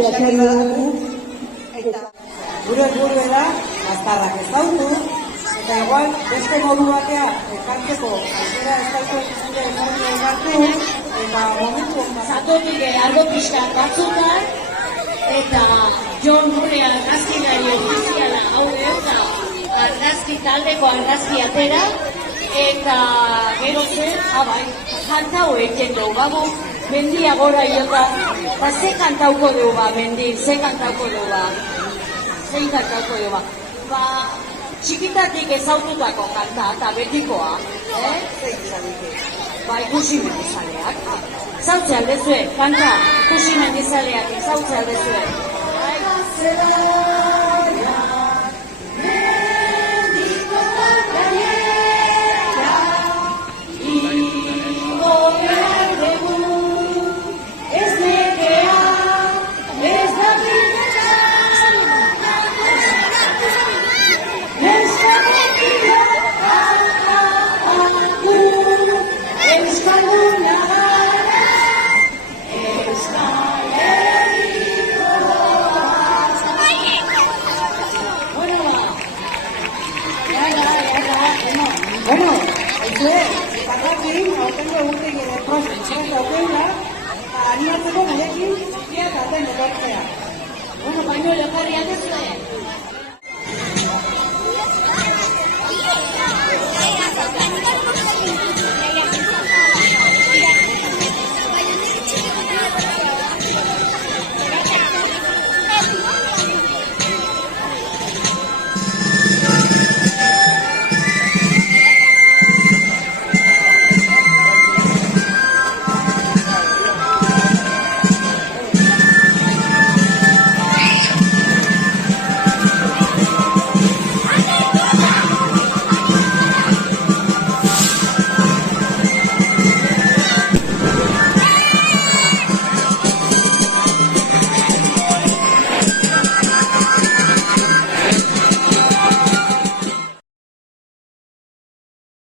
eta gure helburua azkarrak ezautu, eta igual beste modu batean ekartzeko aukera ez dauko zure hartu, eta momentu zatotik argo pixka batzutan, eta Jon gure argazkilari ofiziala hau eta argazki taldeko argazki atera, eta gero zen, bai, kantau egiten dugu, bago, mendia gora iota, ze kantauko dugu ba, mendi, ze kantauko dugu ba, zein kantauko dugu ba. Ba, txikitatik ezaututako kanta, eta betikoa, zein zanik. Ba, ikusi mendizaleak. Zautze aldezue, kanta, ikusi mendizaleak, zautze aldezue. Bueno, batekin, aurtengo urtekin ere prozesuak daukela, animatzeko gurekin guztiak aten etortzea. Bueno, baino, lokarriak ez zuen.